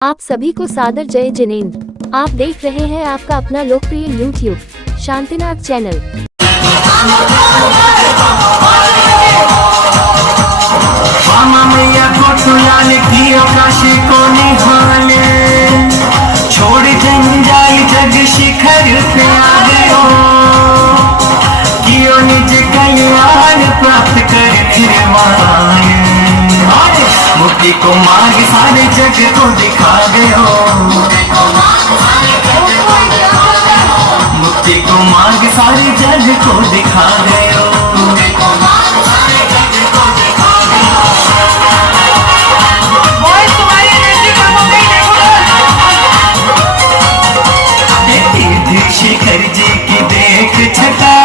आप सभी को सादर जय जिनेंद्र। आप देख रहे हैं आपका अपना लोकप्रिय यूट्यूब शांतिनाथ चैनल। मामा मैया को तुलाने की काशी को निहाले, छोड़ जंजाल जग शिखर पे आ गयो, कियो निज कल्याण प्राप्त कर निर्वाण, मुक्ति को मार्ग सारे जग को दिखा गयो, मुक्ति को मार्ग सारे जग को दिखा गयो। शिखर जी की देख छटा,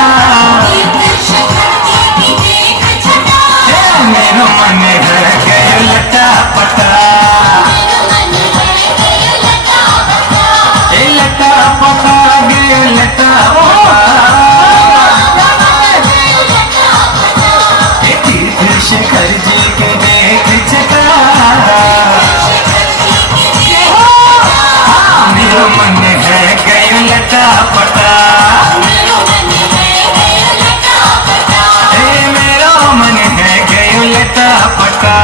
मेरो मन है गयो लटा पटा, लटा पटा गयो लटा पटा, तीर्थ शिखर जी की देख छटा, मेरो मन है गयो लटा पटा, मेरो मन है गयो लटा पटा।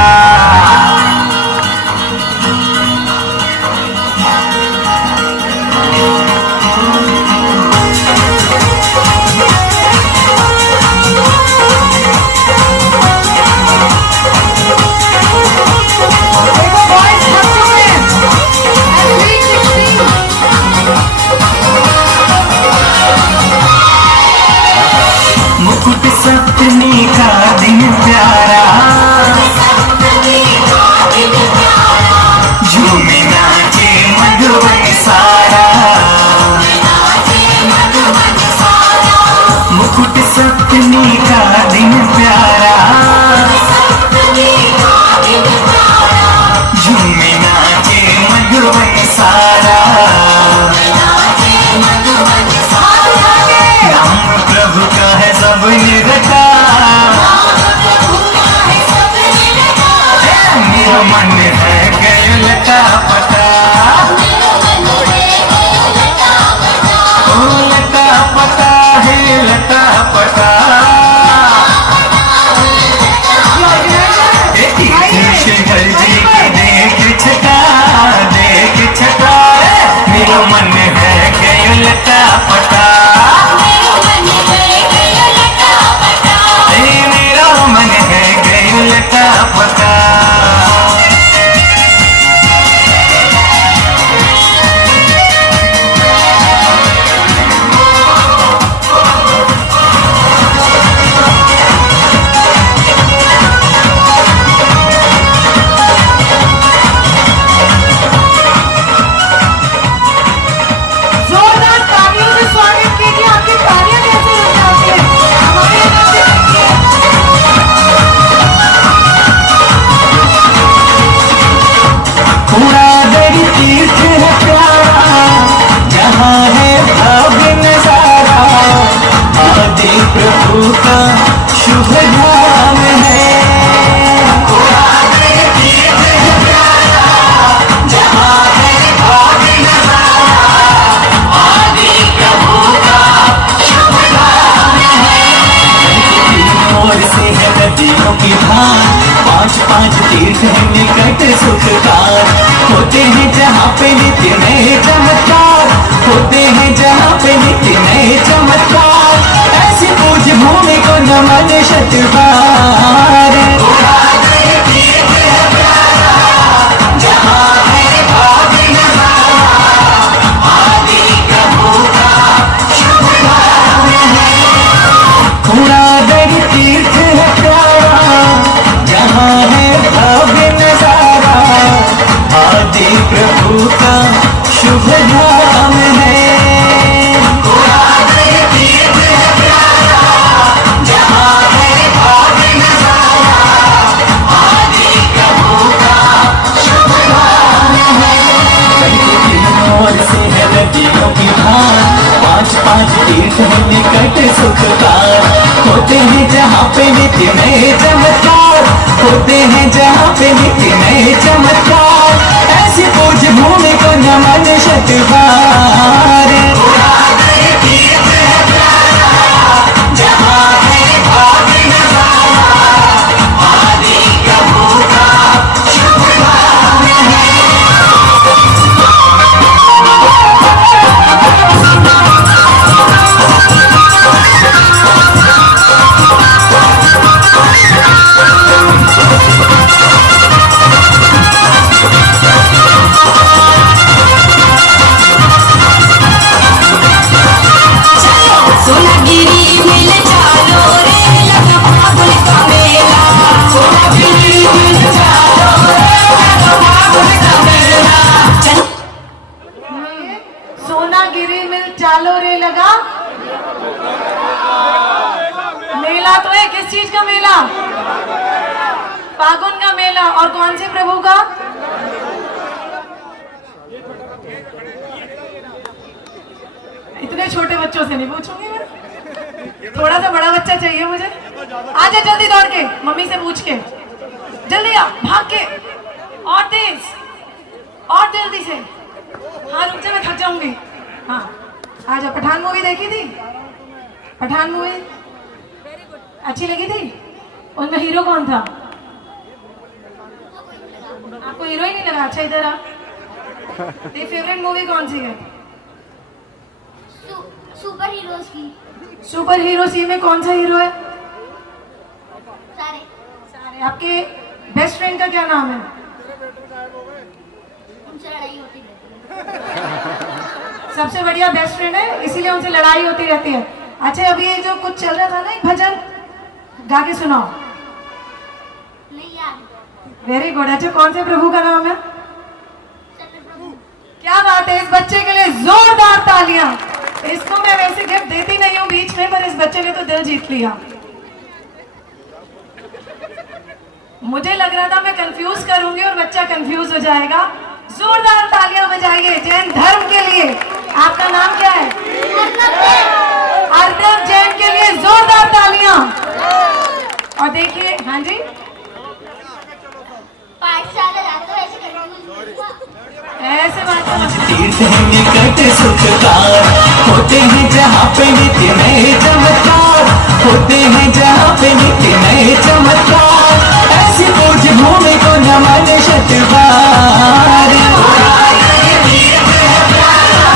मुकुट सप्तमी का दिन प्यारा, झूमे नाचे मधुबन सारा, मुकुट सप्तमी का दिन प्यारा, झूमे नाचे मधुबन सारा, नाम प्रभु का है सब निरता, मेरा मन है गयो लटा पटा, ओ लटा पटा है लटा पटा, शिखर जी की देख छटा, मेरा मन है गयो लटा पटा, मेरा मन है गयो लटा पटा। प्रभु का शुभ धाम है, जहाँ है भाग्य नजारा, आदि प्रभु का शुभ धाम है। ओर से है नदियों की धार, पांच पांच तीर्थ है निकट सुखकार, होते हैं जहाँ पे नित्य नए चमत्कार, होते हैं जहाँ पे नित्य नए चमत्कार, ऐसी पूज भूमि को नमन शतबार। जहाँ है भाग्य नजारा, आदि प्रभु का शुभ धाम है, उड़ादर तीर्थ है प्यारा, जहाँ है भाग्य नजारा, आदि प्रभु का शुभ धाम है। पांच पांच तीर्थ है निकट सुखकार, होते हैं जहाँ पे नित्य नए चमत्कार, होते हैं जहाँ पे नित्य नए चमत्कार, ऐसे ऐसी पूज भूमि को नमन शतबार। उड़ा दे तीर्थ है प्यारा, जहाँ है भाग नजारा, आदि प्रभु का शुभ काम है। सोनागिरी मिल चालो रे लगा फागुन का मेला, सोनागिरी मिल चालो रे लगा फागुन का मेला। सोनागिरी मिल चालो रे लगा मेला तो है, किस चीज का मेला? फागुन का मेला। और कौन से प्रभु का? इतने छोटे बच्चों से नहीं पूछूंगी मैं, थोड़ा सा बड़ा बच्चा चाहिए मुझे। आजा जल्दी दौड़ के, मम्मी से पूछ के, जल्दी आ, भाग के, और तेज, और जल्दी से। हाँ रुक जा, मैं थक जाऊंगी। हाँ आजा। पठान मूवी देखी थी? पठान मूवी अच्छी लगी थी? उनमें हीरो कौन था? आपको हीरो ही नहीं लगा? अच्छा इधर आ। तेरी फेवरेट मूवी कौन सी है? सुपर हीरोज की। सुपर हीरोज में कौन सा हीरो है? सारे। सारे। आपके बेस्ट फ्रेंड का क्या नाम है? उनसे लड़ाई होती रहती सबसे बढ़िया बेस्ट फ्रेंड है, इसीलिए उनसे लड़ाई होती रहती है। अच्छा अभी ये जो कुछ चल रहा था ना, एक भजन गा के सुनाओ। नहीं यार। Very good. अच्छा कौन से प्रभु का नाम है? सत्य प्रभु। क्या बात है, इस बच्चे के लिए जोरदार तालियां। इसको मैं वैसे गिफ्ट देती नहीं हूँ बीच में, पर इस बच्चे ने तो दिल जीत लिया। मुझे लग रहा था मैं कंफ्यूज करूंगी और बच्चा कंफ्यूज हो जाएगा। जोरदार तालियां बजाइए जैन धर्म के लिए। आपका नाम क्या है? अर्नब जैन के लिए जोरदार तालियां। और देखिए, हाँ जी, पाठशाला जाते हो ऐसे करते ऐसे बात कर। तीर्थ है निकट सुखकार, होते हैं जहाँ पे नित्य नए चमत्कार, होते हैं जहाँ पे नित्य नए चमत्कार, ऐसी पूज भूमि को नमन शतबार। उड़ा दे तीर्थ है प्यारा,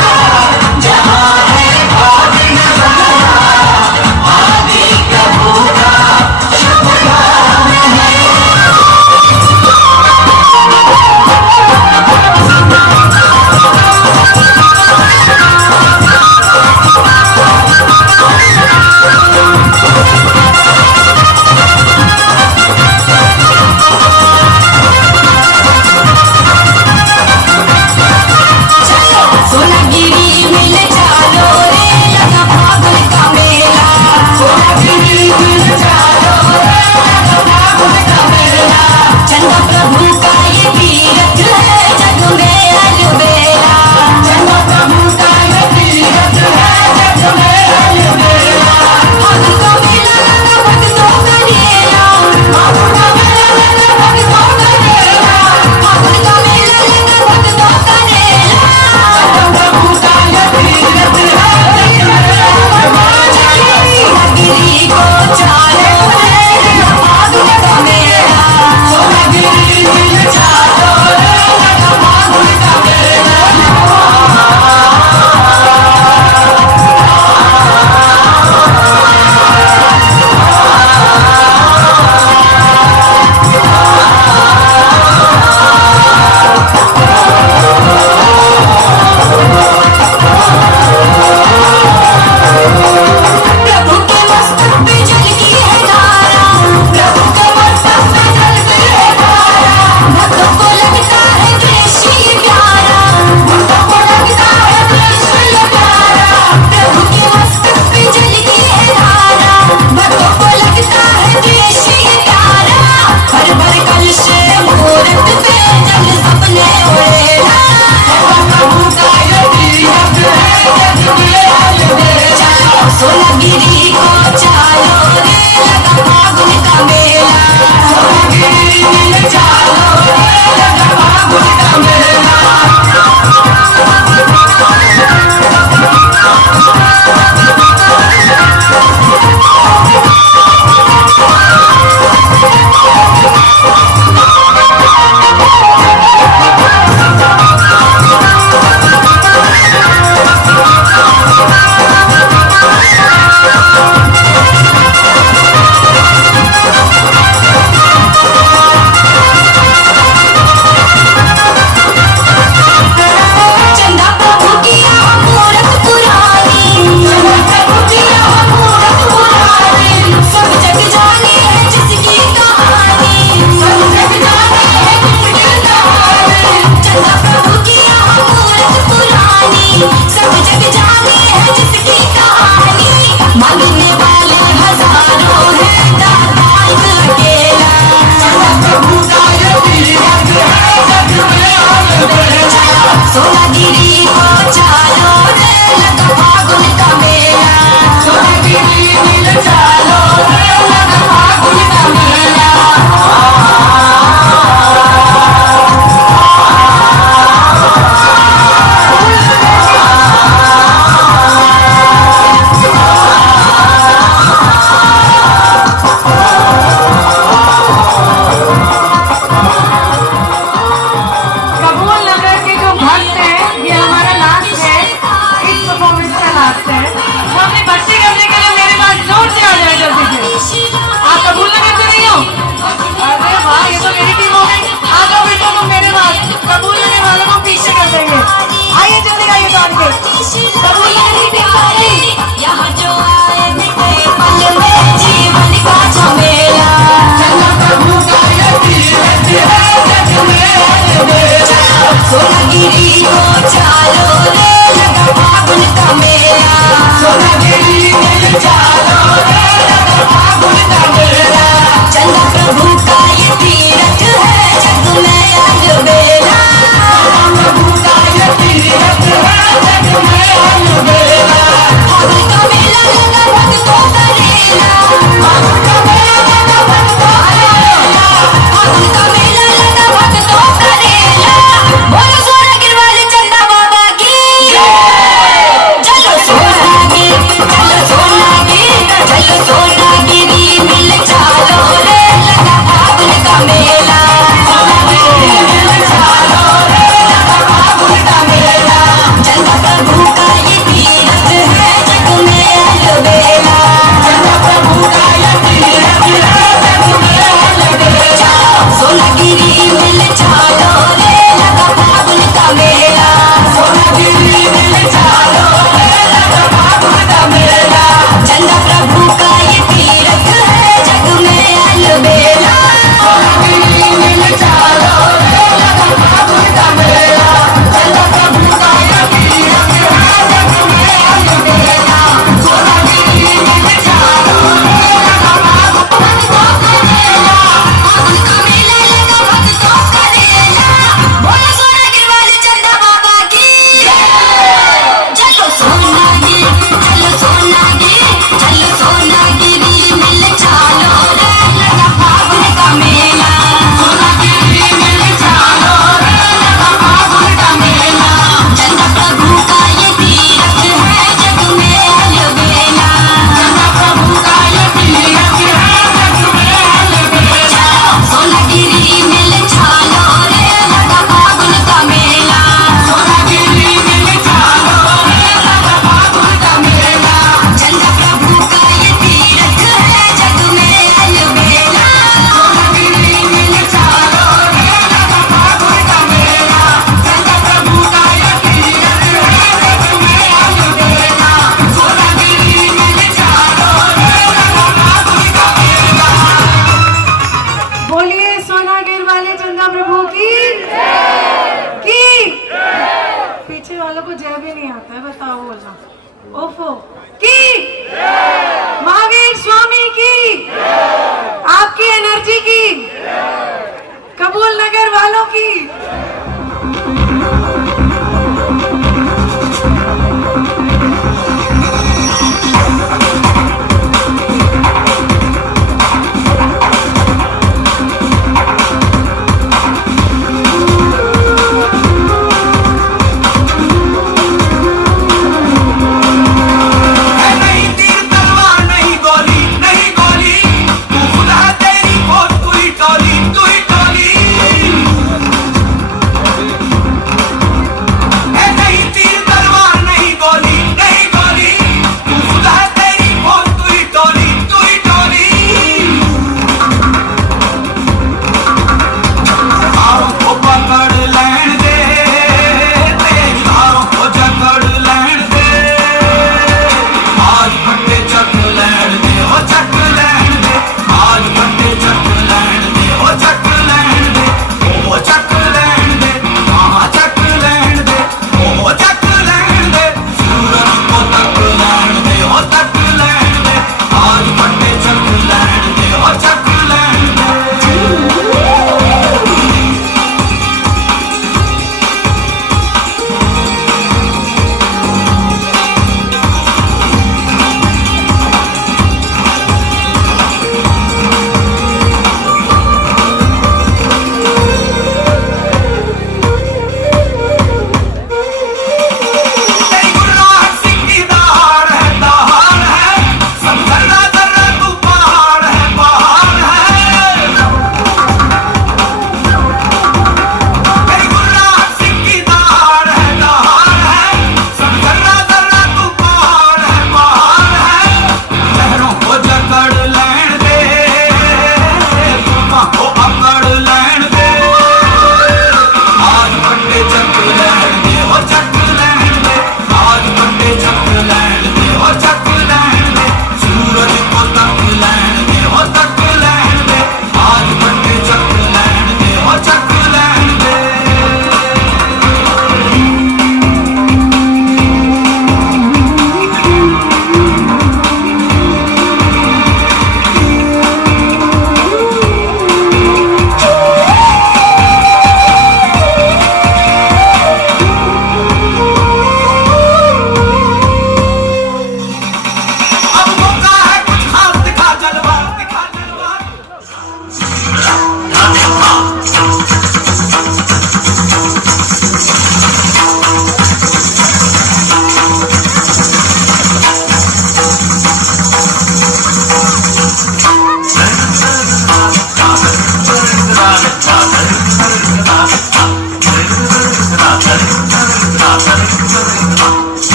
जहाँ है भाग नजारा, आदि प्रभु का शुभ काम है। वालों को जय भी नहीं आता है, बताओ बोलना। ओफो की महावीर स्वामी की, आपकी एनर्जी की, कबूल नगर वालों की।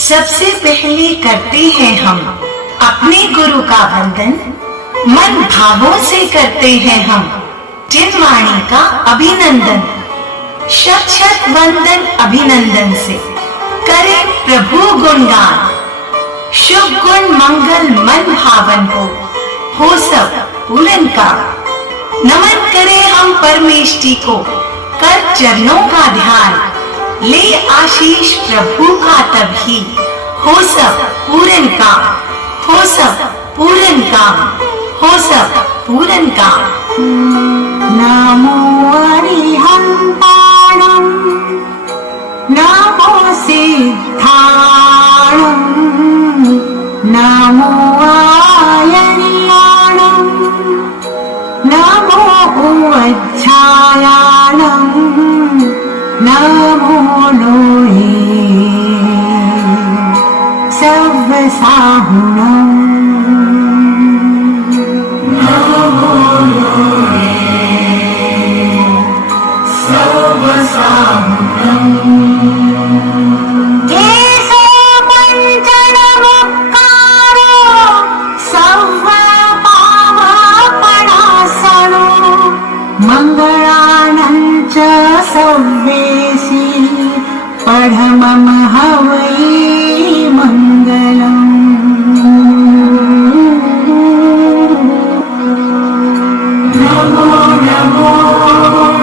सबसे पहले करते हैं हम अपने गुरु का वंदन, मन भावों से करते हैं हम चिन्मणि का अभिनंदन। शत शत वंदन अभिनंदन से करे प्रभु गुणगान। शुभ गुण मंगल मन भावन हो सब पूरन का। नमन करे हम परमेष्टि को, कर चरणों का ध्यान। ले आशीष प्रभु का तभी हो सब पूरन काम, हो सब पूरन काम, हो सब पूरन काम। नमो अरिहन्ताणं, नमो सिद्धाणं, नमो आयर्याणं, नमो उवज्झायाणं, नमो लोहे सर्वसाहुणम्। मंगलानंच सव्वेसी पढ़मम हवै मंगलम्। नमो नमो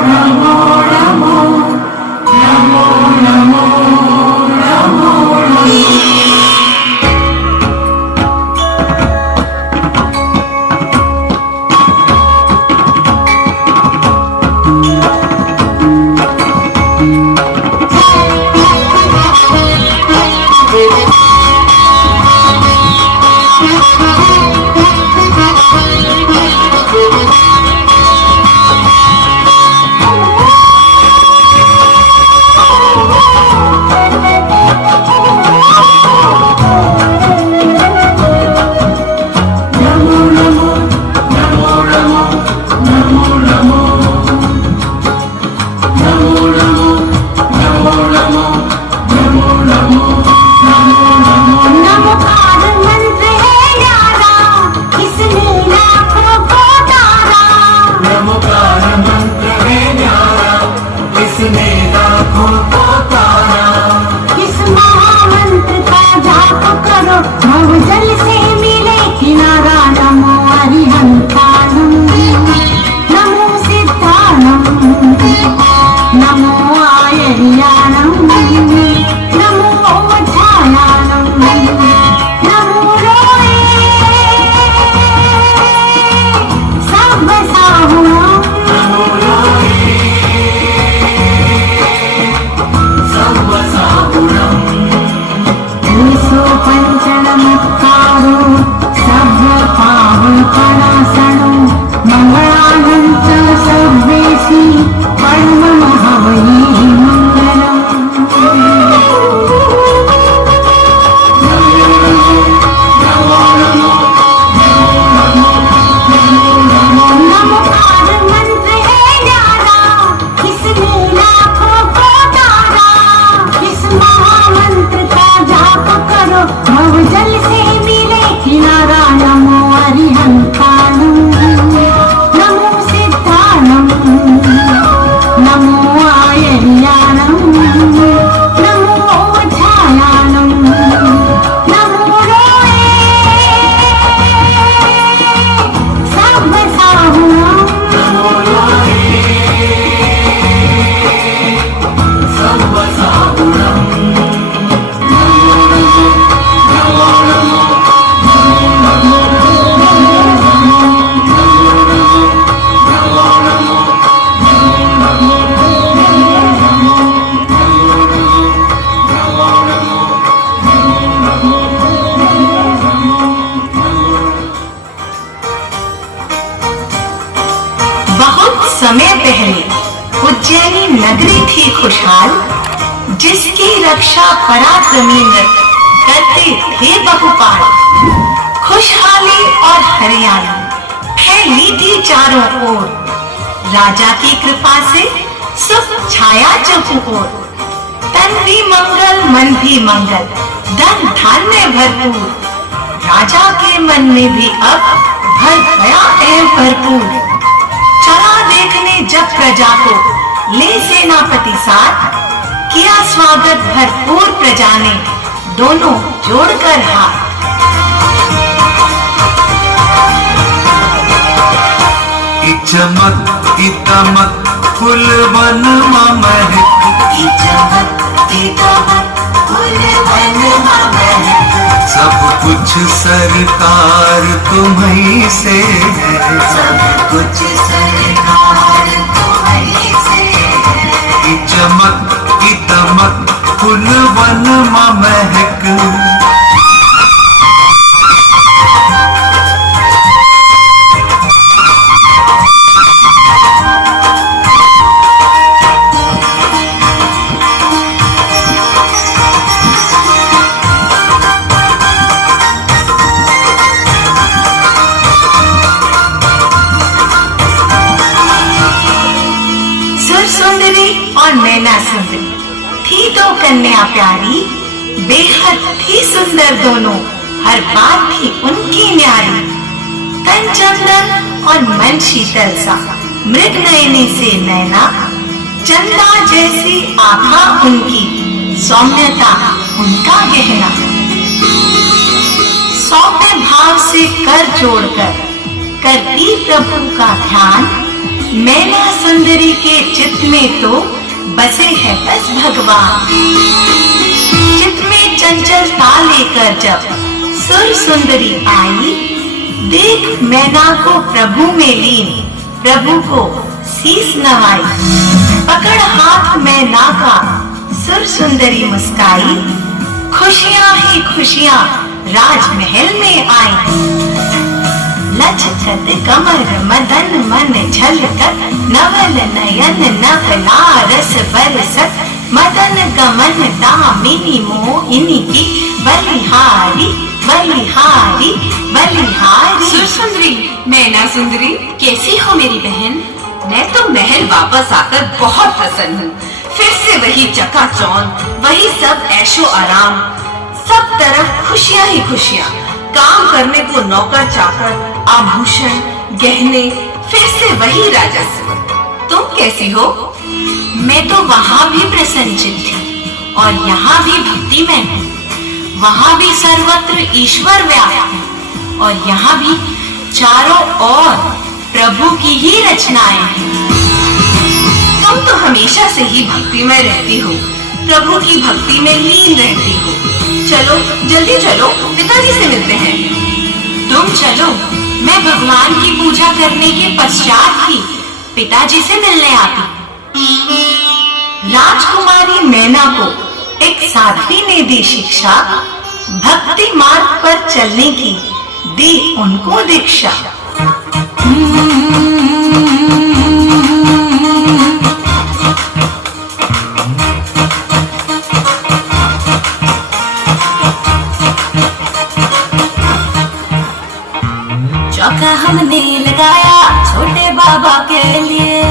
नमो नमो नमो नमो नमो नमो। जल से मिले किनारा। नमो अरिहन्ताणं, नमो सिद्धाणं, नमो आयर्याणं, नमो उवज्झायाणं, नमो लोहे सर्वसाहुणम्। पंचनमत्कारो सर्वपावनपरासनो मंगलानंच सव्वेसी परमं हवै मंगलम्। नमो मंत्र है न्यारा, इसमें लाखों को तारा। इस महामंत्र का जाप करो, भव जल से मिले किनारा। नमो अरिहन्ताणं, नमो सिद्धाणं, नमो आयर्याणं, नमो उवज्झायाणं, नमो लोहे सर्वसाहुणम्। बहुत समय पहले उज्जैनी नगरी थी खुशहाल, जिसकी रक्षा पराक्रमी नृप करते थे बहुपाल। खुशहाली और हरियाली फैली थी चारों ओर, राजा की कृपा से सुख छाया चहुओर। तन भी मंगल मन भी मंगल, धन धान्य भरपूर। राजा के मन में भी अब भर गया एवं भरपूर। चला देखने जब प्रजा को ले सेनापति साथ, किया स्वागत भरपूर प्रजा ने, दोनों जोड़कर हाथ। चमक इतमक फुलवन महक, चमक इतमक फुलवन महक, सब कुछ सरकार तुम्हीं से है, सब कुछ सरकार तुम्हीं से है। चमक इतमक फुलवन महक, सुंदरी और नैना सुंदरी थी दो कन्या प्यारी, बेहद थी सुंदर दोनों, हर बात थी उनकी न्यारी। तन चंदन और मन शीतल सा, मृग नयनी से नैना, चंदा जैसी आभा उनकी, सौम्यता उनका गहना। सौम्य भाव से कर जोड़कर करती प्रभु का ध्यान, नैना सुंदरी के चित्त में तो बसे है बस भगवान। चित्त में चंचलता लेकर जब सुर सुंदरी आई, देख मैना को प्रभु में लीन, प्रभु को शीस नवाई। पकड़ हाथ मैना का सुर सुंदरी मुस्काई, खुशियां ही खुशियां राजमहल में आई। लचकत कमर मदन मन झलकत, नवल नयन नवला रस बरसत, मदन गमन दामिनी मोहिनी की, बलिहारी बलिहारी बलिहारी। सुंदरी नैना सुंदरी, कैसी हो मेरी बहन? मैं तो महल वापस आकर बहुत प्रसन्न हूँ। फिर से वही चकाचौंध, वही सब ऐशो आराम, सब तरफ खुशियाँ ही खुशियाँ। काम करने को नौकर चाकर, आभूषण गहने, फिर से वही राजस्व। तुम कैसी हो? मैं तो वहाँ भी प्रसन्नचित्त थी और यहाँ भी भक्ति में हूँ। वहाँ भी सर्वत्र ईश्वर व्याप्त है और यहाँ भी चारों ओर प्रभु की ही रचनाएं हैं। तुम तो हमेशा से ही भक्ति में रहती हो, प्रभु की भक्ति में लीन रहती हो। चलो जल्दी चलो, पिताजी से मिलते हैं। तुम चलो, मैं भगवान की पूजा करने के पश्चात ही पिताजी से मिलने आती। राजकुमारी नैना को एक साध्वी ने दी शिक्षा, भक्ति मार्ग पर चलने की दी उनको दीक्षा। चौका हमने लगाया छोटे बाबा के लिए,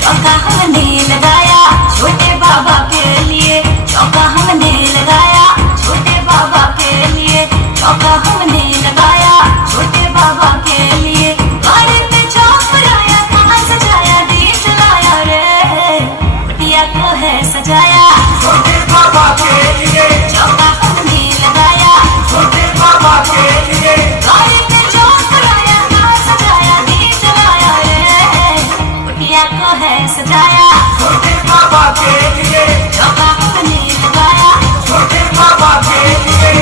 चौका हमने लगाया छोटे बाबा के लिए, चौका हमने लगाया छोटे बाबा के लिए, चौका हमने लगाया छोटे बाबा के लिए। द्वारे पे चौक लाया, कहाँ सजाया, दीप जलाया रे, बिटिया को है सजाया छोटे बाबा के लिए, चौका हमने लगाया छोटे बाबा के लिए। द्वारे पे चौक लाया, कहाँ सजाया, दीप जलाया रे, बिटिया को है सजाया छोटे बाबा के लिए, चौका हमने लगाया। छोटे बाबा के लिए।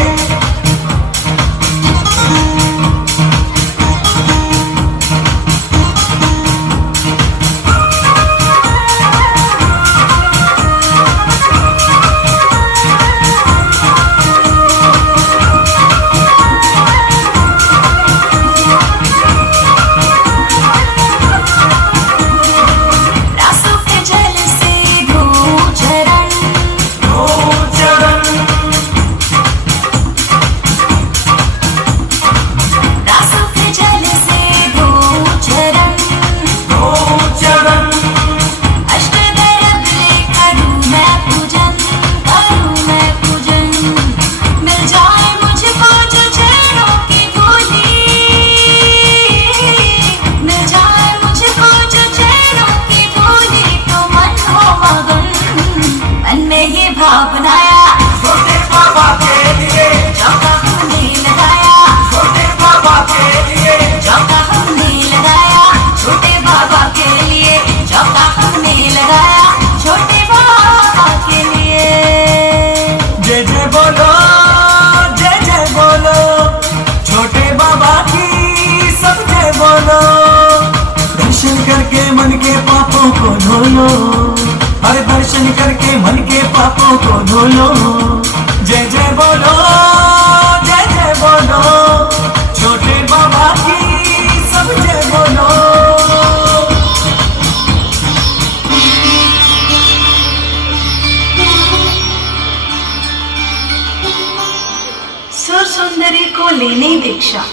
रासों के जल से धो चरण, चरण लो, हर दर्शन करके मन के पापों को धो लो। जय जय बोलो, जय जय बोलो, छोटे बाबा की सब जय बोलो। सुर सुंदरी को लेने दीक्षा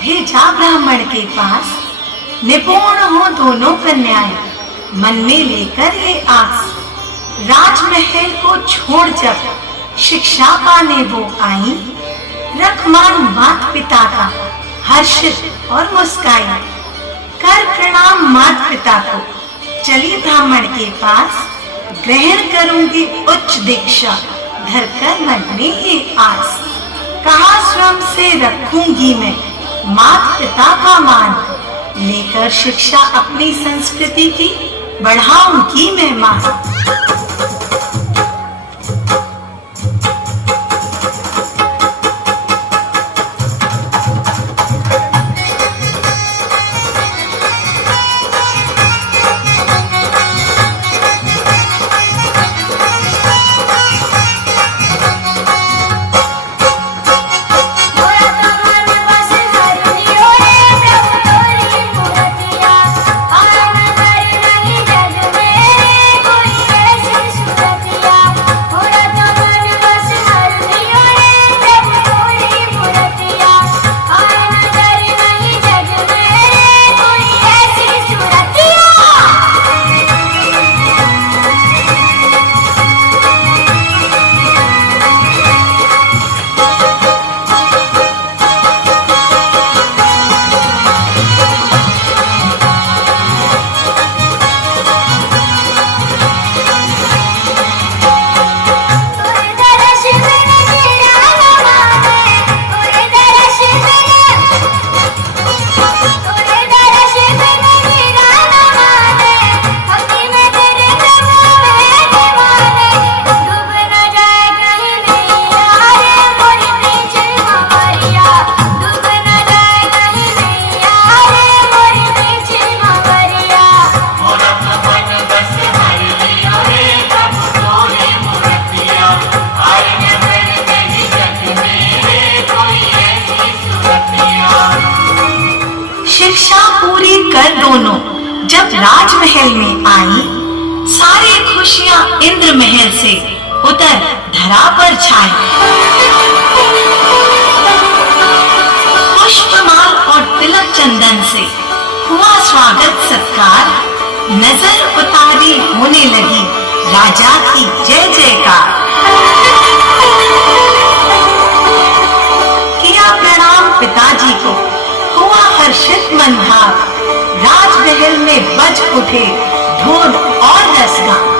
भेजा ब्राह्मण के पास, निपुण हो दोनों कन्याएं मन में लेकर ये आस। राजमहल को छोड़ जब शिक्षा पाने वो आई, रखमान मात पिता का हर्षित और मुस्काई। कर प्रणाम मात पिता को चली ब्राह्मण के पास, ग्रहण करूंगी उच्च दीक्षा धर कर मन में ये आस। कहा स्वयं से रखूंगी मैं मात पिता का मान, लेकर शिक्षा अपनी संस्कृति की बढ़ाऊंगी मैं मान। शिक्षा पूरी कर दोनों जब राजमहल में आई, सारी खुशियां इंद्र महल से उतर धरा पर छाई। पुष्पमाल और तिलक चंदन से हुआ स्वागत सत्कार, नजर उतारी होने लगी राजा की जय जयकार। किया प्रणाम पिताजी को, हुआ हर्षित मन भाव, राजमहल में बज उठे ढोल और रसगान।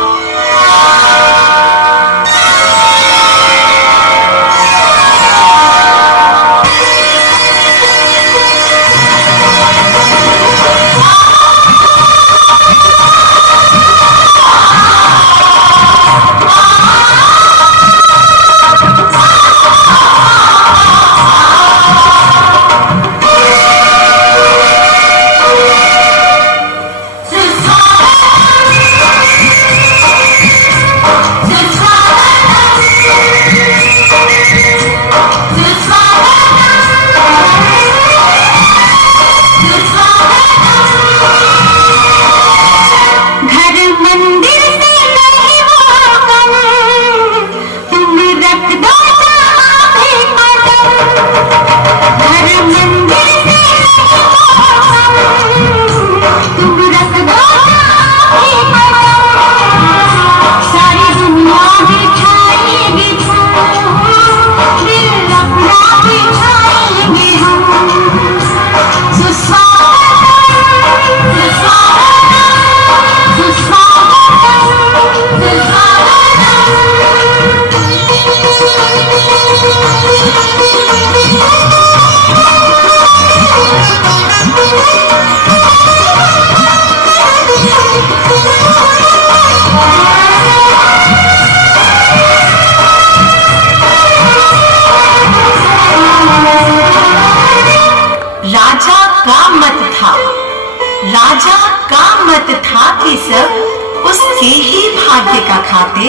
थे ही भाग्य का खाते,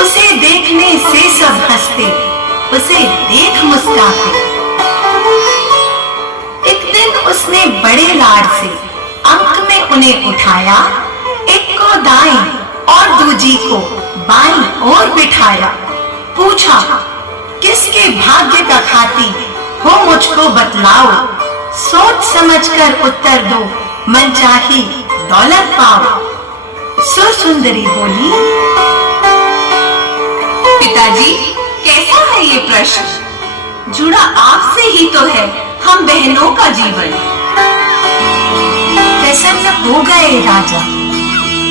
उसे देखने से सब हंसते, उसे देख मुस्कुराते। एक दिन उसने बड़े लाड से अंक में उन्हें उठाया, एक को दाईं और दूजी को बाईं ओर बिठाया। पूछा, किसके भाग्य का खाती हो मुझको बतलाओ, सोच समझकर उत्तर दो, मनचाही दौलत पाओ। सुरसुंदरी बोली, पिताजी कैसा है ये प्रश्न? जुड़ा आपसे ही तो है हम बहनों का जीवन। प्रसन्न हो गए राजा,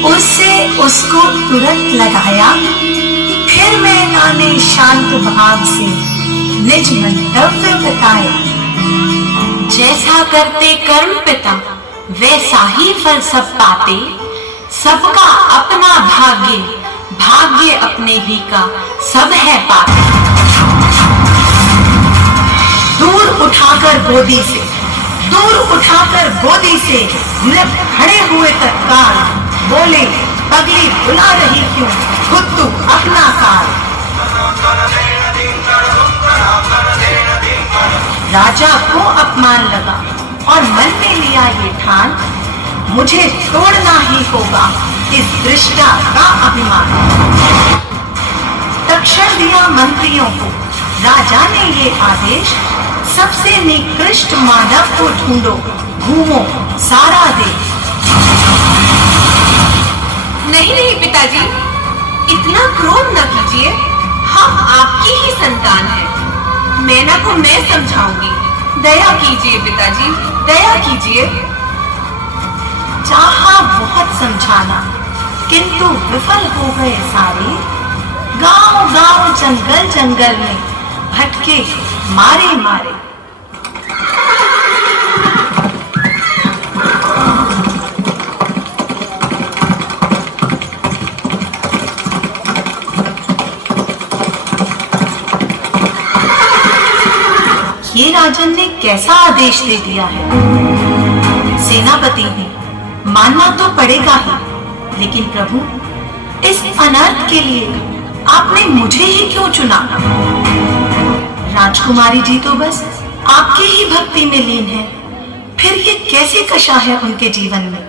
उससे उसको तुरंत लगाया। फिर मैना ने शांत भाव से निज मंतव्य बताया। जैसा करते कर्म पिता वैसा ही फल सब पाते, सबका अपना भाग्य, भाग्य अपने ही का सब है पाते। दूर उठाकर गोदी से, दूर उठाकर गोदी से नृप खड़े हुए तत्काल बोले, पगली बुला रही क्यों, खुद तू अपना काल। राजा को अपमान लगा और मन में लिया ये ठान, मुझे तोड़ना ही होगा इस दृष्टा का अभिमान। तक्षण दिया मंत्रियों को राजा ने ये आदेश, सबसे निकृष्ट मानव को ढूंढो, घूमो सारा देश। नहीं नहीं पिताजी, इतना क्रोध न कीजिए, हम आपकी ही संतान हैं। मैना को मैं समझाऊंगी, दया कीजिए पिताजी, दया कीजिए। चाहा बहुत समझाना, किंतु विफल हो गए सारे। गांव गांव जंगल जंगल में भटके मारे मारे। ये राजन ने कैसा आदेश दे दिया है? सेनापति ने मानना तो पड़ेगा ही, लेकिन प्रभु इस अनर्थ के लिए आपने मुझे ही क्यों चुना? राजकुमारी जी तो बस आपकी ही भक्ति में लीन है, फिर ये कैसी कशा है उनके जीवन में?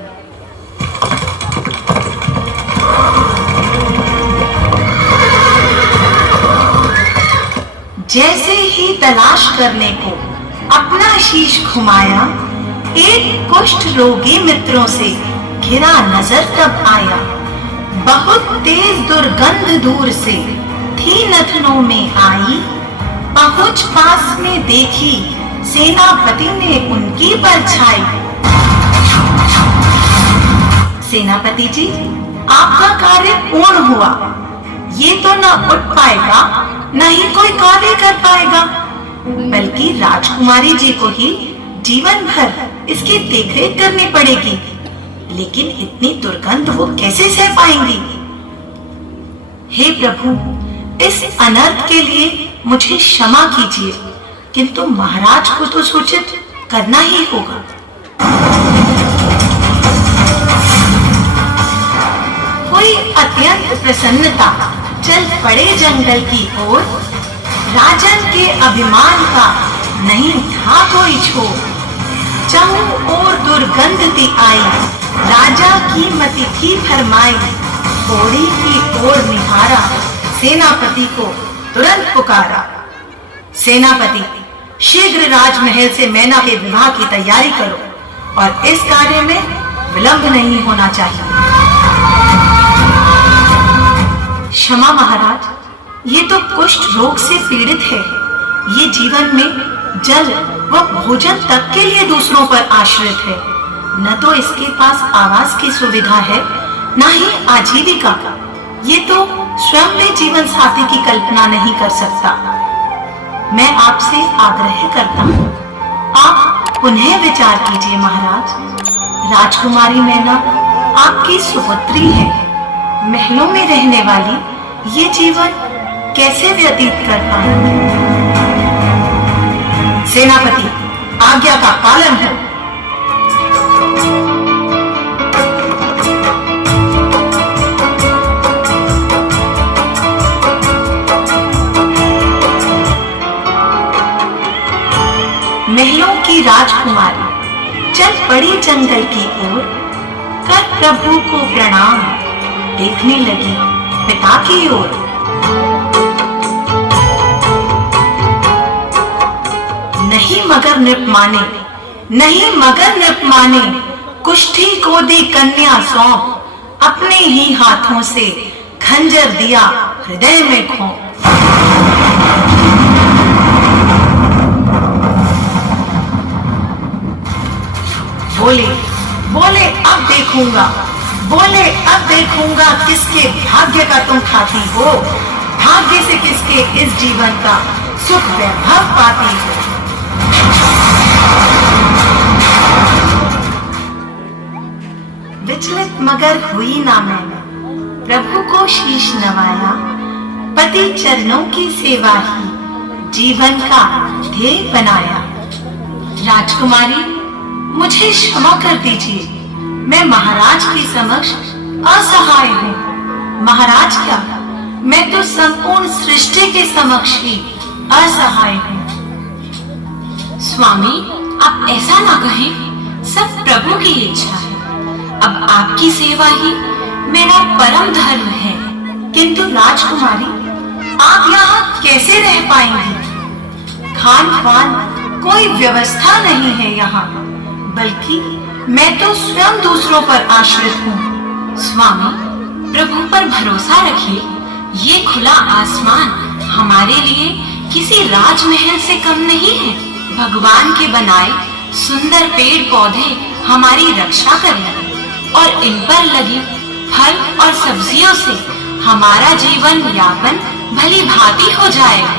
जैसे ही तलाश करने को अपना शीश घुमाया, एक कुष्ठ रोगी मित्रों से घिरा नजर तब आया। बहुत तेज दुर्गंध दूर से थी नथनों में आई, पहुंच पास में देखी सेनापति ने उनकी परछाई। सेनापति जी, आपका कार्य पूर्ण हुआ, ये तो न उठ पाएगा न ही कोई कार्य कर पाएगा, बल्कि राजकुमारी जी को ही जीवन भर इसकी देखरेख करनी पड़ेगी। लेकिन इतनी दुर्गंध वो कैसे सह पाएंगी? हे प्रभु, इस अनर्थ के लिए मुझे क्षमा कीजिए, किंतु महाराज को तो सूचित करना ही होगा। हुई अत्यंत प्रसन्नता, चल पड़े जंगल की ओर। राजन के अभिमान का नहीं था कोई छोर। चारों ओर दुर्गंध थी आई, राजा की मति थी फरमाई। घोड़ी की ओर निहारा, सेनापति को तुरंत पुकारा। सेनापति, शीघ्र राजमहल से मैना के विवाह की तैयारी करो और इस कार्य में विलंब नहीं होना चाहिए। क्षमा महाराज, ये तो कुष्ठ रोग से पीड़ित है। ये जीवन में जल व भोजन तक के लिए दूसरों पर आश्रित है। न तो इसके पास आवास की सुविधा है, न ही आजीविका। ये तो स्वयं में जीवन साथी की कल्पना नहीं कर सकता। मैं आपसे आग्रह करता हूँ, आप पुनः विचार कीजिए महाराज। राजकुमारी मैना आपकी सुपुत्री है। महलों में रहने वाली ये जीवन कैसे व्यतीत कर पाएंगे? सेनापति, आज्ञा का पालन हो। बढ़ी जंगल की ओर, कर प्रभु को प्रणाम, देखने लगी पिता की ओर। नहीं मगर नृप माने, नहीं मगर नृप माने, कुष्ठी को दी कन्या सौंप, अपने ही हाथों से खंजर दिया हृदय में खोंप। बोले बोले अब देखूंगा, बोले अब देखूंगा किसके भाग्य का तुम खाती हो, भाग्य से किसके इस जीवन का सुख वैभव पाती हो। विचलित मगर हुई ना मैंने, प्रभु को शीश नवाया, पति चरणों की सेवा ही जीवन का ध्येय बनाया। राजकुमारी मुझे क्षमा कर दीजिए, मैं महाराज के समक्ष असहाय हूँ। महाराज क्या, मैं तो संपूर्ण सृष्टि के समक्ष ही असहाय हूँ। स्वामी, आप ऐसा ना कहें, सब प्रभु की इच्छा है। अब आपकी सेवा ही मेरा परम धर्म है। किंतु राजकुमारी, आप यहाँ कैसे रह पाएंगी? खान पान कोई व्यवस्था नहीं है यहाँ, बल्कि मैं तो स्वयं दूसरों पर आश्रित हूँ। स्वामी, प्रभु पर भरोसा रखिए, ये खुला आसमान हमारे लिए किसी राजमहल से कम नहीं है। भगवान के बनाए सुंदर पेड़ पौधे हमारी रक्षा करेंगे और इन पर लगी फल और सब्जियों से हमारा जीवन यापन भली भांति हो जाएगा।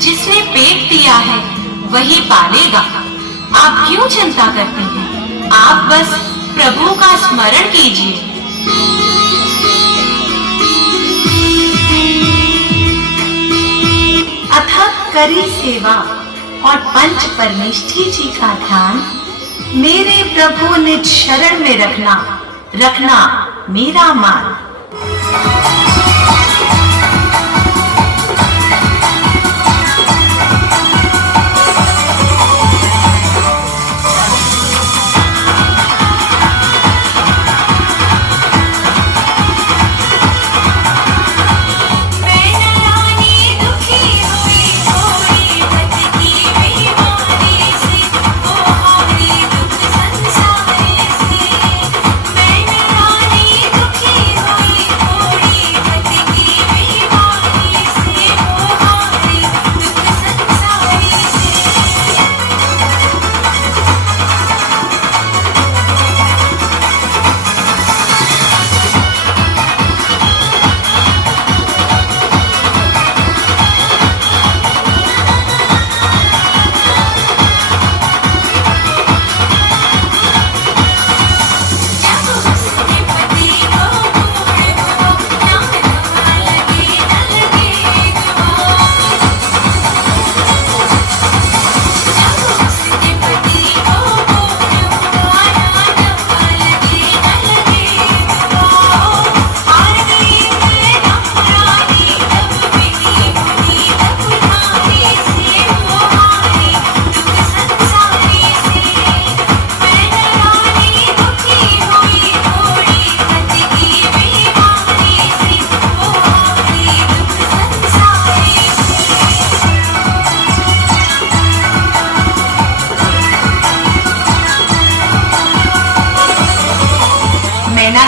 जिसने पेट दिया है वही पालेगा। आप क्यों चिंता करते हैं? आप बस प्रभु का स्मरण कीजिए। अथक करी सेवा और पंच परमेष्ठी जी का ध्यान, मेरे प्रभु निज शरण में रखना, रखना मेरा मान।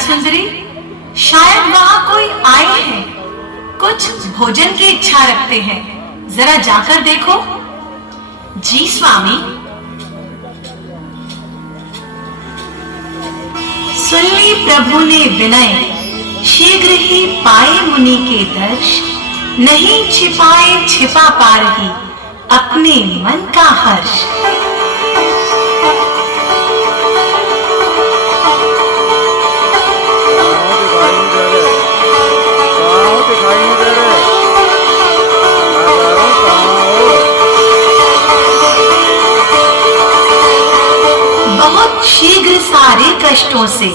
सुंदरी, शायद वहां कोई आए हैं, कुछ भोजन की इच्छा रखते हैं, जरा जाकर देखो। जी स्वामी। सुन ली प्रभु ने विनय, शीघ्र ही पाए मुनि के दर्श, नहीं छिपाए छिपा पा रही अपने मन का हर्ष। बहुत शीघ्र सारे कष्टों से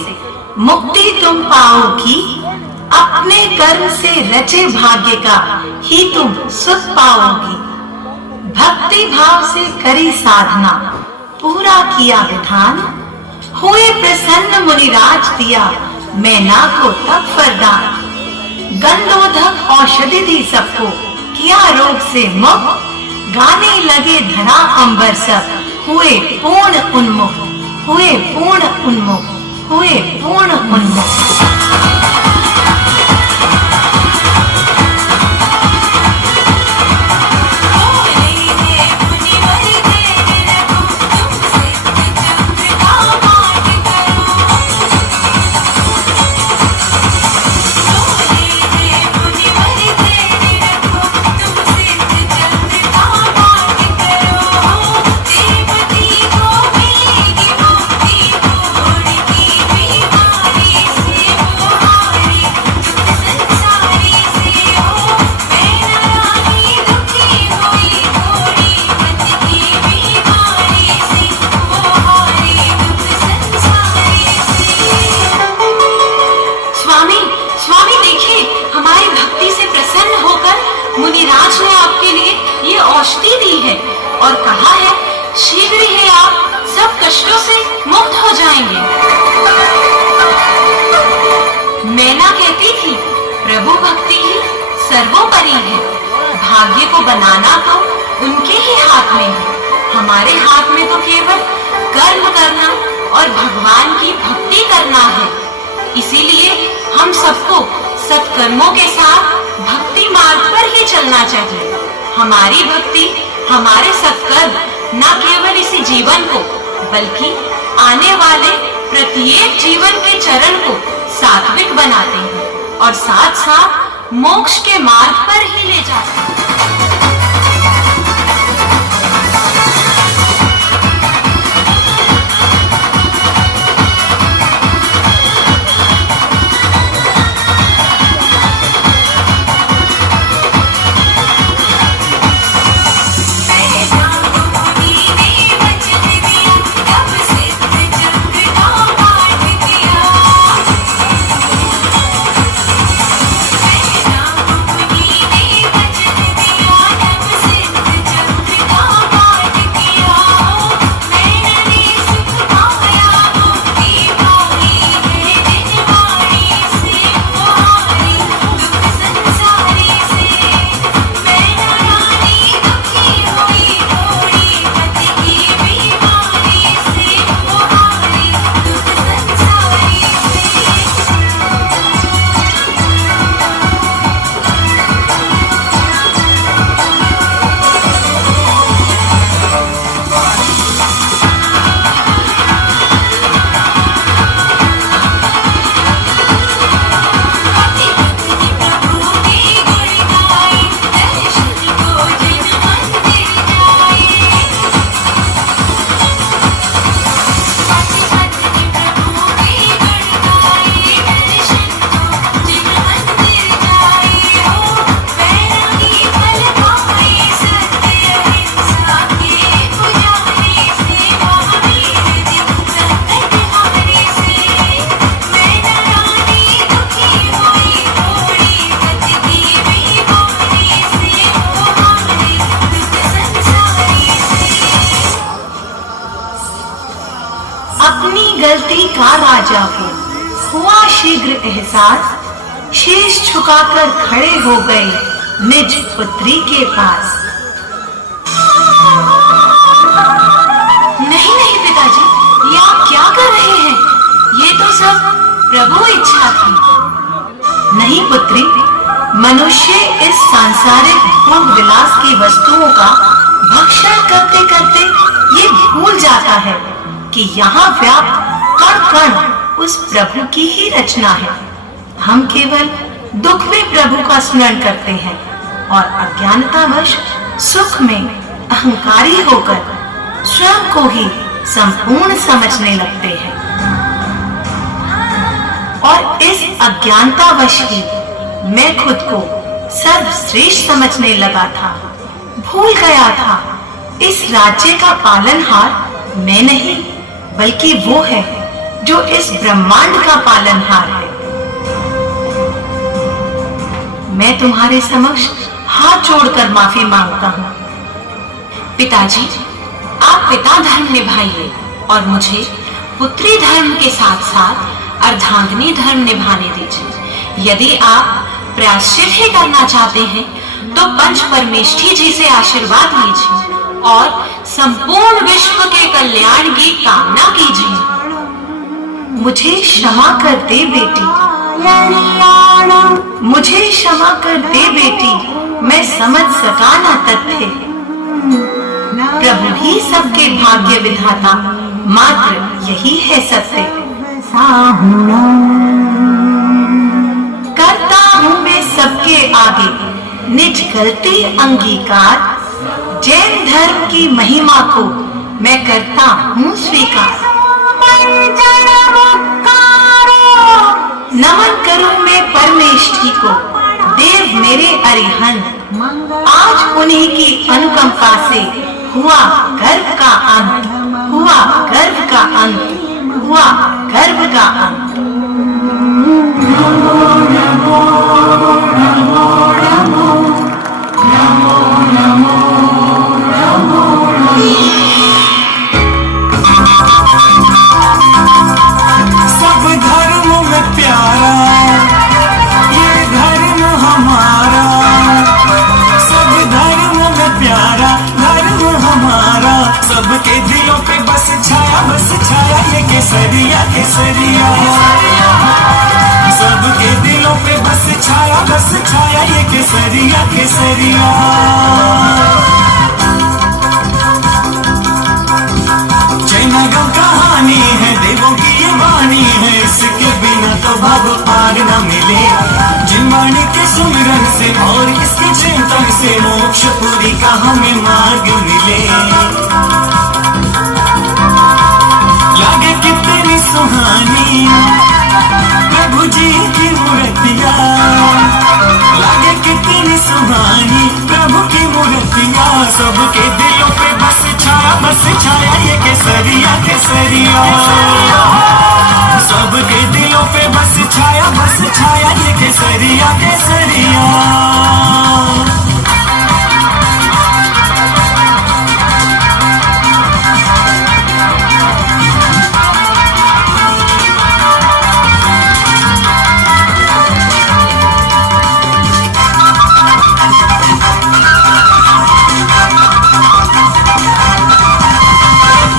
मुक्ति तुम पाओगी, अपने कर्म से रचे भाग्य का ही तुम सुख पाओगी। भक्ति भाव से करी साधना, पूरा किया विधान, हुए प्रसन्न मुनिराज दिया मैना को तब वरदान। गंधोदक औषधि दी सबको, किया रोग से मुक्त। गाने लगे धरा अंबर सब, हुए पूर्ण उन्मुख, हुए पूर्ण उन्मुख, हुए पूर्ण उन्मुख। मुनिराज ने आपके लिए ये औषधि दी है और कहा है शीघ्र ही आप सब कष्टों से मुक्त हो जाएंगे। मैना कहती थी प्रभु भक्ति ही सर्वोपरि है। भाग्य को बनाना तो उनके ही हाथ में है, हमारे हाथ में तो केवल कर्म करना और भगवान की भक्ति करना है। इसीलिए हम सबको सत्कर्मों के साथ भक्ति मार्ग पर ही चलना चाहिए। हमारी भक्ति, हमारे सत्कर्म न केवल इसी जीवन को बल्कि आने वाले प्रत्येक जीवन के चरण को सात्विक बनाते हैं और साथ साथ मोक्ष के मार्ग पर ही ले जाते हैं। गलती का राजा को हुआ शीघ्र एहसास। शीश झुकाकर खड़े हो गए निज पुत्री के पास। नहीं नहीं पिताजी, ये आप क्या कर रहे हैं? ये तो सब प्रभु इच्छा थी। नहीं पुत्री, मनुष्य इस सांसारिक भोग विलास की वस्तुओं का भक्षण करते करते ये भूल जाता है कि यहाँ व्याप्त कण कण उस प्रभु की ही रचना है। हम केवल दुख में प्रभु का स्मरण करते हैं और अज्ञानतावश सुख में अहंकारी होकर स्वयं को ही संपूर्ण समझने लगते हैं। और इस अज्ञानतावश ही मैं खुद को सर्वश्रेष्ठ समझने लगा था। भूल गया था इस राज्य का पालनहार मैं नहीं बल्कि वो है जो इस ब्रह्मांड का पालनहार है। मैं तुम्हारे समक्ष हाथ जोड़कर माफी मांगता हूँ। पिताजी, आप पिता धर्म निभाइए और मुझे पुत्री धर्म के साथ साथ अर्धांगिनी धर्म निभाने दीजिए। यदि आप प्रायश्चित ही करना चाहते हैं तो पंच परमेष्ठी जी से आशीर्वाद लीजिए और संपूर्ण विश्व के कल्याण की कामना कीजिए। मुझे क्षमा कर दे बेटी, मुझे क्षमा कर दे बेटी, मैं समझ सका ना तथ्य। प्रभु ही सबके भाग्य विधाता, मात्र यही है सत्य। करता हूँ मैं सबके आगे निज गलती अंगीकार, जैन धर्म की महिमा को मैं करता हूँ स्वीकार। नमन करूं मैं परमेष्ठी को, देव मेरे अरिहंत। आज उन्हीं की अनुकंपा से हुआ गर्भ का अंत, हुआ गर्भ का अंत, हुआ गर्भ का अंत। सब धर्म में प्यारा ये धर्म हमारा, सब धर्म में प्यारा धर्म हमारा। सबके दिलों पे बस छाया ये केसरिया केसरिया। सबके दिलों पे बस छाया ये केसरिया केसरिया। जयनगम कहानी है, देवों की ये वाणी है, इसके बिना तो भव पार न मिले। जिनवाणी के सुमिरन से और इसके चिंतन से मोक्ष पुरी का हमें मार्ग मिले। लागे कितनी सुहानी प्रभु जी की मूर्तिया, लागे कितनी सुहानी प्रभु की मूर्तिया। सबके दिलों पे बस छाया ये केसरिया केसरिया। सबके दिलों पे बस छाया ये केसरिया केसरिया।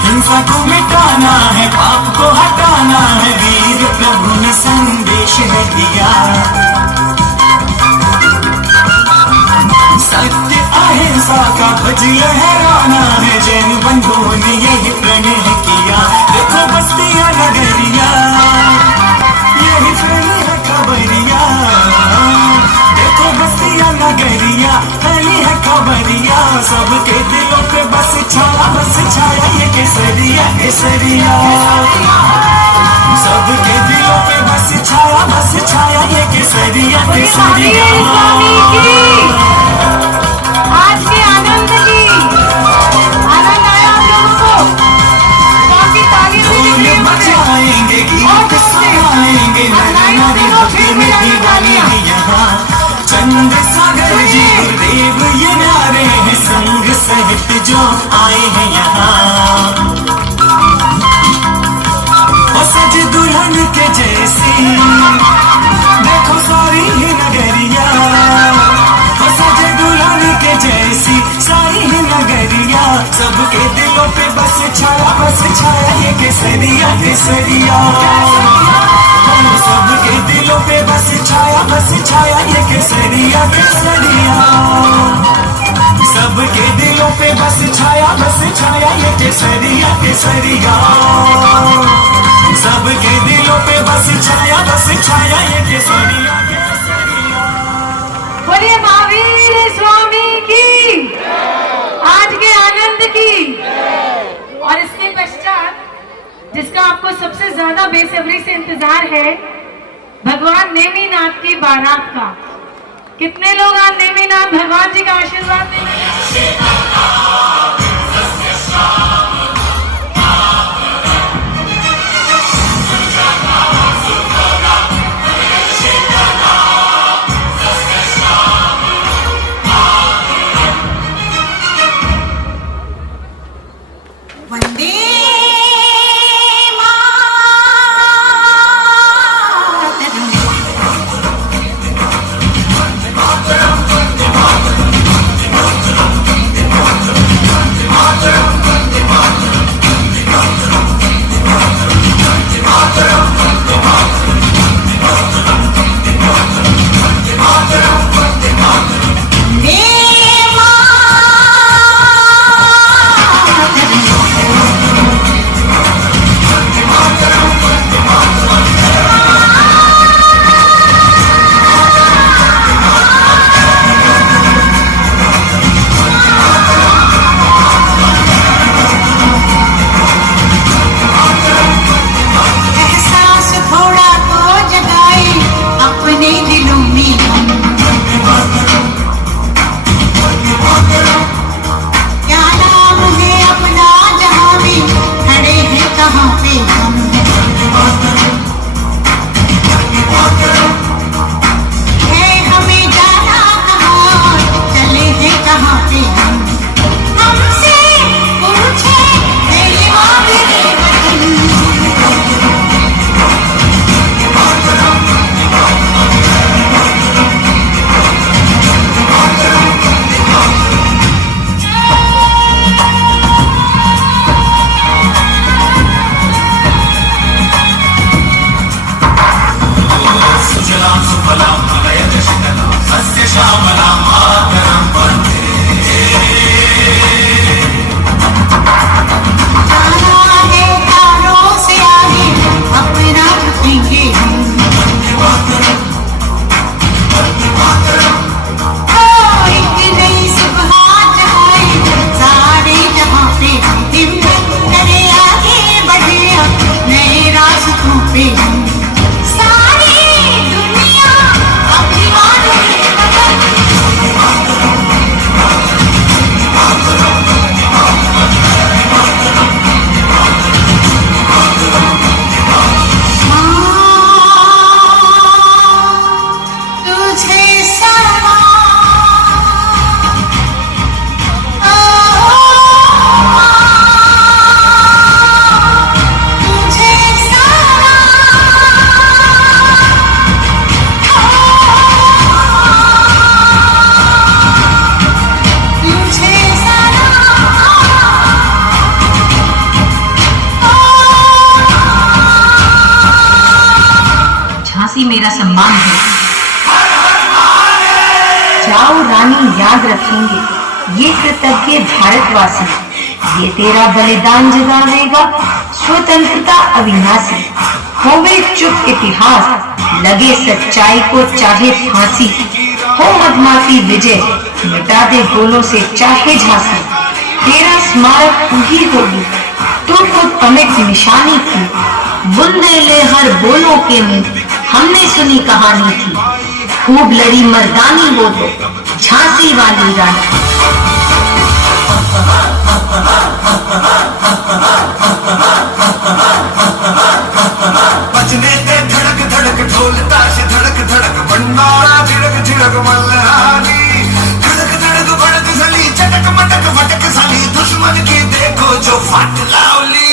हिंसा को मिटाना है, पाप को हटाना है, वीर प्रभु ने संदेश है दिया। सत्य अहिंसा का ध्वज लहराना है, जैन बंधुओं ने यही प्रण किया। देखो बस्तियां नगरिया, यही प्रण है खबरिया। देखो बस्तियां नगरिया, फैली है खबरिया। सबके दिलों पे बस छाया ये केसरिया केसरिया। सबके दिलों पे बस छाया ये केसरिया केसरिया। आज के आनंद की आनंद आया आप लोगों को? काफी ताली ढोल बजाएंगे, गीत सुनाएंगे, नर नारी भक्ति में दिवाली है यहाँ। चंद्र सागर जी गुरुदेव ये नारे हैं, संग सहित जो आए हैं यहाँ। और सज दुल्हन के जैसी देखो सारी ही नगरिया। और सज दुल्हन के जैसी सारी ही नगरिया। सबके दिलों पे बस छाया ये केसरिया केसरिया। सबके दिलों पे बस छाया ये केसरिया केसरिया। सबके दिलों पे बस छाया ये केसरिया केसरिया। सबके दिलों पे बस छाया ये केसरिया केसरिया। बोलिए महावीर स्वामी की, आज के आनंद की। और इसके पश्चात जिसका आपको सबसे ज्यादा बेसब्री से इंतजार है, भगवान नेमिनाथ की बारात का। कितने लोग आज नेमिनाथ भगवान जी का आशीर्वाद देंगे? वंदे मातरम। सम्मान है। जाओ रानी, याद रखेंगे ये कृतज्ञ भारतवासी, ये तेरा बलिदान जगावेगा स्वतंत्रता अविनाशी। होवे चुप इतिहास, लगे सच्चाई को चाहे फांसी। हो मधमाती विजय, मिटा दे गोलों से चाहे झांसी। तेरा स्मारक तू ही होगी, तू खुद अमिट निशानी थी। बुंदे ले हर बोलों के मुंह, हमने सुनी कहानी थी। खूब लड़ी मर्दानी वो तो, झांसी वाली रानी। बजने ते धड़क धड़क ढोल ताश धड़क धड़क भंडारा झिड़क झिड़क मल्हारी। धड़क धड़क भड़क सली चटक मटक फटक सली, दुश्मन की देखो जो फट लावली।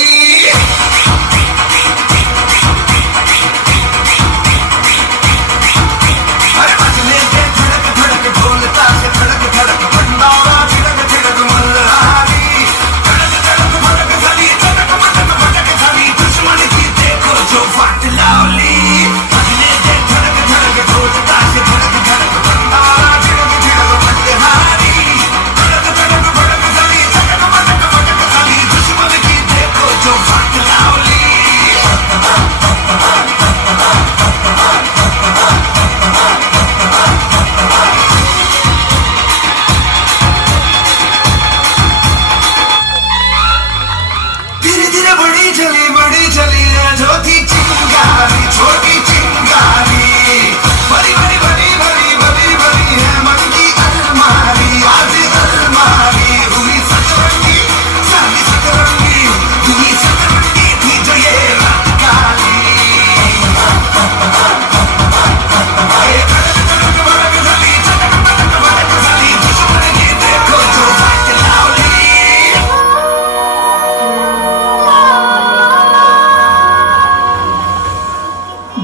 अरे बजने ते धड़क धड़क ढोल ताश धड़क धड़क भंडारा झिड़क झिड़क मल्हारी। धड़क धड़क भड़क सली चटक मटक फटक सली, दुश्मन की देखो जो फट लावली। बजने ते धड़क धड़क ढोल ताश धड़क धड़क भंडारा झिड़क झिड़क मल्हारी। धड़क धड़क भड़क सली चटक मटक फटक सली, दुश्मन की देखो जो फट लावली। धीरे धीरे बड़ी चली है जो थी चिंगारी, छोटी चिंगारी। बड़ी बड़ी बड़ी बड़ी बड़ी बड़ी है मन की अलमारी, आज अलमारी हुई सतरंगी, साली सतरंगी हुई सतरंगी थी जो ये रात काली। ये धड़क धड़क भड़क सली चटक मटक भड़क सली, दुश्मन की देखो जो फट लावली।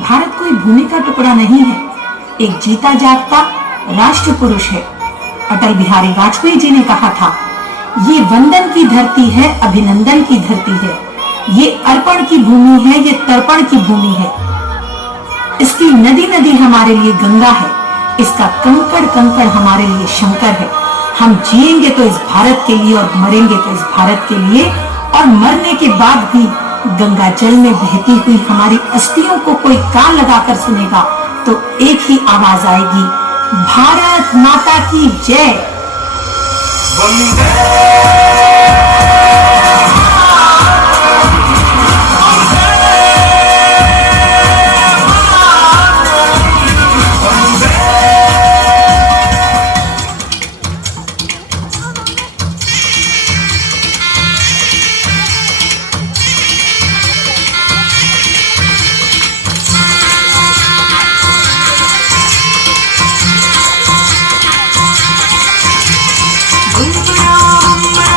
भारत कोई भूमि का टुकड़ा नहीं है, एक जीता जागता राष्ट्र पुरुष है। अटल बिहारी वाजपेयी जी ने कहा था, ये वंदन की धरती है, अभिनंदन की धरती है। ये अर्पण की भूमि है, ये तर्पण की भूमि है। इसकी नदी नदी हमारे लिए गंगा है, इसका कंकड़ कंकड़ हमारे लिए शंकर है। हम जिएंगे तो इस भारत के लिए और मरेंगे तो इस भारत के लिए, और मरने के बाद भी गंगा जल में बहती हुई हमारी अस्थियों को कोई कान लगाकर सुनेगा तो एक ही आवाज आएगी, भारत माता की जय। गुनगुना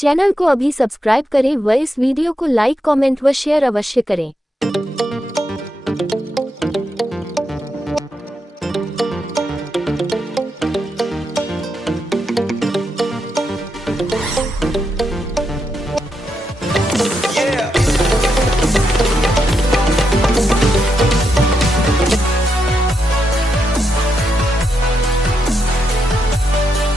चैनल को अभी सब्सक्राइब करें व इस वीडियो को लाइक कमेंट व शेयर अवश्य करें।